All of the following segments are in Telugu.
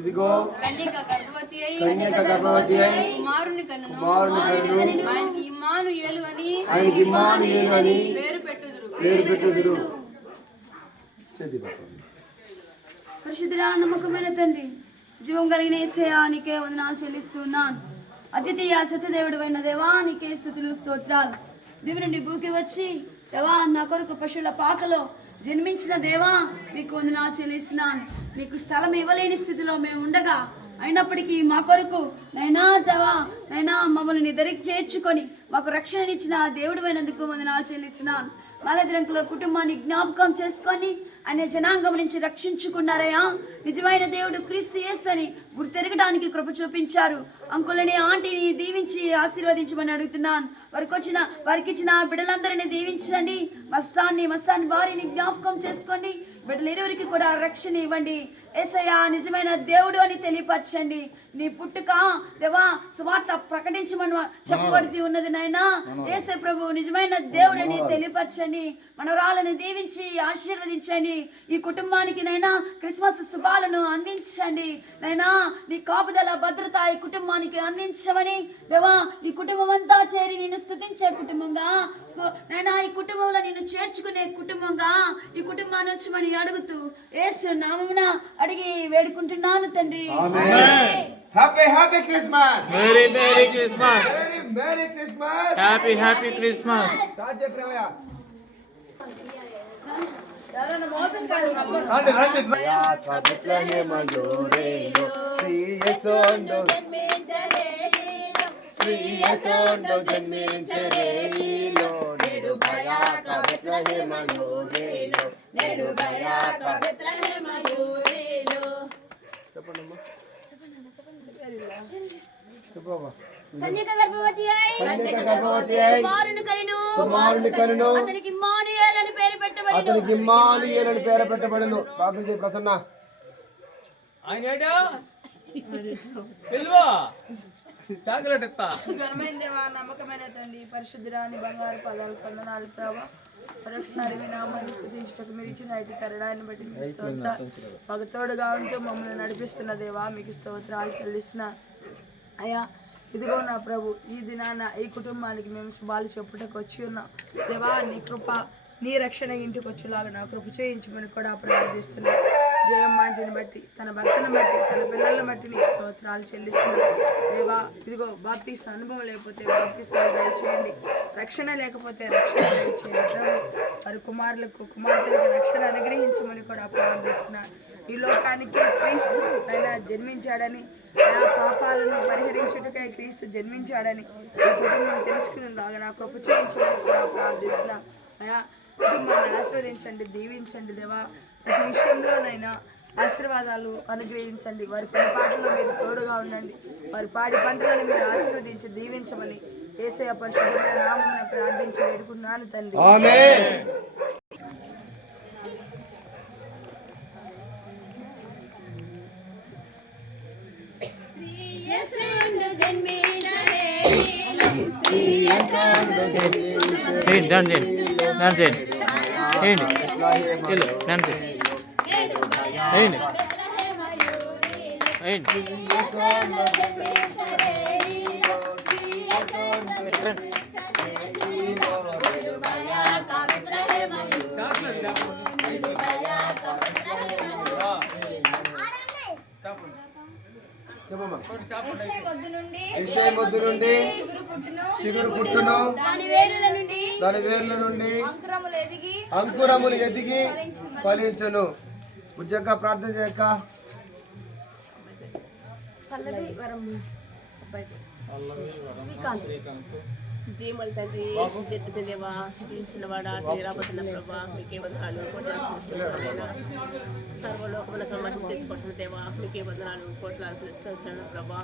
ఇదిగో కన్యక గర్భవతి అయి కుమారుని కన్నును ఆయనకి ఇమ్మానుయేలు అని పేరు పెట్టుదురు. పరిశుద్ధుడా నమ్మకమైన తండ్రి, జీవం కలిగిన యేసయ్యా నీకే వందనాలు చెల్లిస్తున్నాను. అద్వితీయ సత్యదేవుడు అయిన దేవా నీకే స్తుతులు స్తోత్రాలు. దివి నుండి భూకి వచ్చి దేవా నా కొరకు పశువుల పాకలో జన్మించిన దేవా మీకు వందనాలు చెల్లిస్తున్నాను. నీకు స్థలం ఇవ్వలేని స్థితిలో మేము ఉండగా అయినప్పటికీ మా కొరకు నైనా దేవా నైనా మమ్మల్ని నీ దరికి చేర్చుకొని మాకు రక్షణనిచ్చిన దేవుడు అయినందుకు వందనాలు చెల్లిస్తున్నాను. బాలద్రంకుల కుటుంబాన్ని జ్ఞాపకం చేసుకొని అనే జనాంగం నుంచి రక్షించుకున్నారయ్యా. నిజమైన దేవుడు క్రీస్తు యేసుని గుర్తెరగడానికి కృప చూపించారు. అంకులని ఆంటీని దీవించి ఆశీర్వదించమని అడుగుతున్నాను. వారికి ఇచ్చిన బిడ్డలందరినీ దీవించండి. మస్తాన్ని వారిని జ్ఞాపకం చేసుకోండి. బిడ్డలు ఇరువురికి కూడా రక్షణ ఇవ్వండి. యేసయ్యా నిజమైన దేవుడు అని తెలియపరచండి. నీ పుట్టుక దేవా సువార్త ప్రకటించమని చెప్పబడుతూ ఉన్నది నాయనా. యేసే ప్రభు నిజమైన దేవుడని తెలియపరచండి. మనవరాలను దీవించి ఆశీర్వదించండి. ఈ కుటుంబానికి నైనా క్రిస్మస్ శుభాలను అందించండి. నైనా నీ కాపుదల భద్రత ఈ కుటుంబానికి అందించమని దేవా ఈ కుటుంబం అంతా చేరి నిన్ను స్తుతించే కుటుంబంగా నైనా ఈ కుటుంబంలో నిన్ను చేర్చుకునే కుటుంబంగా ఈ కుటుంబాన్ని ఉంచమని అడుగుతూ యేసు నామమున అడిగి వేడుకుంటున్నాను తండ్రి. Happy Christmas. Merry Christmas. Merry Christmas. Happy Christmas. కన్యక గర్భవతి అయి కుమారుని కనును అతనికి ఇమ్మానుయేలు అని పేరు పెట్టబడును. ప్రార్థన చేయి ప్రసన్న. ఘనమైన దేవా నమ్మకమైన తండ్రి పరిశుద్ధురాని బంగారు పదాలు వందనాలు ప్రభా. మరొకసారి మీ నామాన్ని స్తుతించటకు మీరు ఇచ్చిన ఐటి తరడాన్ని బట్టి మీకు స్తోత్రాలు. మాకు తోడుగా ఉంటూ మమ్మల్ని నడిపిస్తున్న దేవా మీకు స్తోత్రాలు చెల్లిస్తున్నా అయ్యా. ఇదిగో నా ప్రభు ఈ దినాన ఈ కుటుంబానికి మేము శుభాలు చెప్పుటకు వచ్చి ఉన్నాం దేవా. నీ కృప నీ రక్షణ ఇంటికి వచ్చేలాగా నా కృప చేయించమని కూడా ప్రార్థిస్తున్నాం. జయమ్మాంటిని బట్టి తన భర్తను బట్టి తన పిల్లలను బట్టి నీకు స్తోత్రాలు చెల్లిస్తున్నాం దేవా. ఇదిగో బాప్తీస్ అనుభవం లేకపోతే బాప్తీసాలు దయచేయండి. రక్షణ లేకపోతే రక్షణ దయచేయండి. వారి కుమారులకు కుమార్తెలకు రక్షణ అనుగ్రహించమని కూడా ప్రార్థిస్తున్నాను. ఈ లోకానికి క్రీస్తు ఆయన జన్మించాడని నా పాపాలను పరిహరించుటకై క్రీస్తు జన్మించాడని ఈ కుటుంబం తెలుసుకునేలాగా నా కృప చేయించమని కూడా ప్రార్థిస్తున్నా అయా. కుటుంబాన్ని ఆశీర్వదించండి, దీవించండి దేవా. ప్రతి విషయంలోనైనా ఆశీర్వాదాలు అనుగ్రహించండి. వారి పని పాటలో మీరు తోడుగా ఉండండి. వారి పాడి పంటలను మీరు ఆశీర్వదించి దీవించమని యేసయ్య పరిశుద్ధమైన నామమున ప్రార్థించి వేడుకున్నాను తండ్రి. ఆమేన్. డాన్స్ చేయండి, డాన్స్ చేయండి, వేయండి, వెళ్ళు, డాన్స్ చేయండి, వేయండి, వేయండి. చెప్పమ్మా. యెషయా మొద్దు నుండి చిగురు పుట్టును, దాని వేర్ల నుండి అంకురములు ఎదిగి ఫలించును. ఉజ్జక్క ప్రార్థన చేయక్క. జీమల్ తండ్రి చెట్టు దేవా జీవించిన వాడా తీరాపతున్న ప్రభా మీకే వందనాలు సర్వలోకములకు మహిమ తెచ్చుకుంటున్న దేవా మీకే వందనాలు కోట్ల ఆశ్రయిస్తున్నాను ప్రభా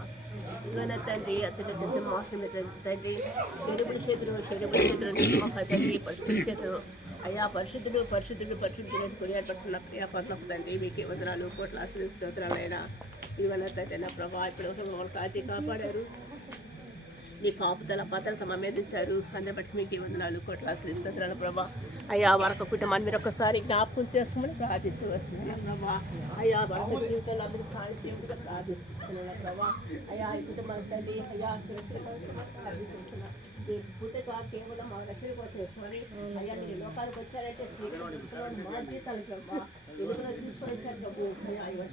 ఇవన్న తండ్రి అతని సింహాసం తండ్రి చెరుపుల చేతులు మాకు తండ్రి పరిస్థితి చేతులు అయ్యా పరిశుద్ధుడు కొనియాడబడుతున్న క్రియాపత్లకు తండ్రి మీకే వందనాలు కోట్ల ఆశ్రయిస్తున్నాయినా ఇవన్న తండ్రి నా ప్రభా ఇప్పుడు కాచి కాపాడారు నీ కాపుదల భద్రత మమ్మేదించారు అందరి బట్టి మీకు వందనాలు కోట్ల ఆశ్రయిస్తున్నారు ప్రభా. అయ్యా మరొక కుటుంబాన్ని మీరు ఒకసారి జ్ఞాపకం చేసుకోమని ప్రార్థిస్తూ వస్తున్నాను ప్రభా. అయ్యా మరొక జీవితంలో అందరూ సాధించేందుకు ప్రార్థిస్తున్నాను ప్రభా. అయ్యా ఈ కుటుంబాన్ని తల్లి అయ్యా ప్రార్థిస్తున్నాను పుట్టక కేవలం మా రక్షణ కోసం వస్తున్నారు అయ్యా మీరు లోకాలకు వచ్చారంటే మా జీతాలు ప్రభా ఎదుగులో తీసుకొని వచ్చారు ప్రభు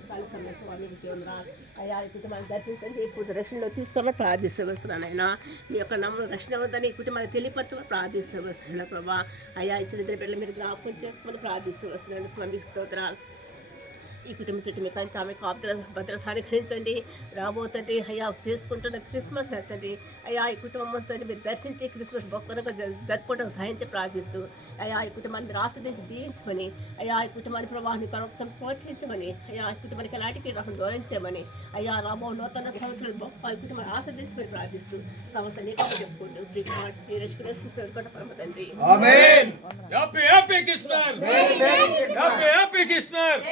కాల సమస్య అయ్యా ఈ కుటుంబాన్ని దర్శించండి ఇప్పుడు రక్షణలో తీసుకొని ప్రార్థిస్తూ వస్తున్నాను అయినా మీ యొక్క నమ్మకం రక్షణ ఉందని ఈ కుటుంబాన్ని తెలియపరచుకొని ప్రార్థిస్తూ వస్తున్నాను ప్రభా. అయ్యా ఇచ్చిన ఇద్దరు బిడ్డలు మీరు జ్ఞాపకం చేసుకొని ప్రార్థిస్తూ వస్తున్నాను స్వామి స్తోత్రాలు. ఈ కుటుంబ చుట్టూ మీకు అంతా ఆమె భద్రత అనుగ్రహించండి రాబోతండి అయ్యా చేసుకుంటున్న క్రిస్మస్ తండ్రి అయ్యా ఈ కుటుంబంతో మీరు దర్శించి క్రిస్మస్ గొప్పగా జరుపుకోవడం సహాయించి ప్రార్థిస్తూ అయ్యా ఈ కుటుంబాన్ని మీరు ఆస్వాదించి దీవించమని అయ్యా ఈ కుటుంబాన్ని ప్రభావాన్ని ప్రోత్సహించమని అయ్యా ఈ కుటుంబానికి ఎలాంటి రాహం దూరించమని అయ్యా రాబో నూతన సంవత్సరాలు గొప్ప ఈ కుటుంబాన్ని ఆస్వాదించమని ప్రార్థిస్తూ సంస్థ నీకు చెప్పుకుంటూ ఫ్రీగా పరమ తండ్రి amen. Happy happy Christmas, happy happy Christmas.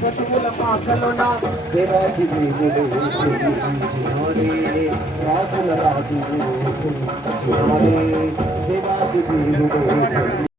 పశువుల పాకలోన దేవాది దేవుడు రాజుల రాజు దేవాది దేవుడు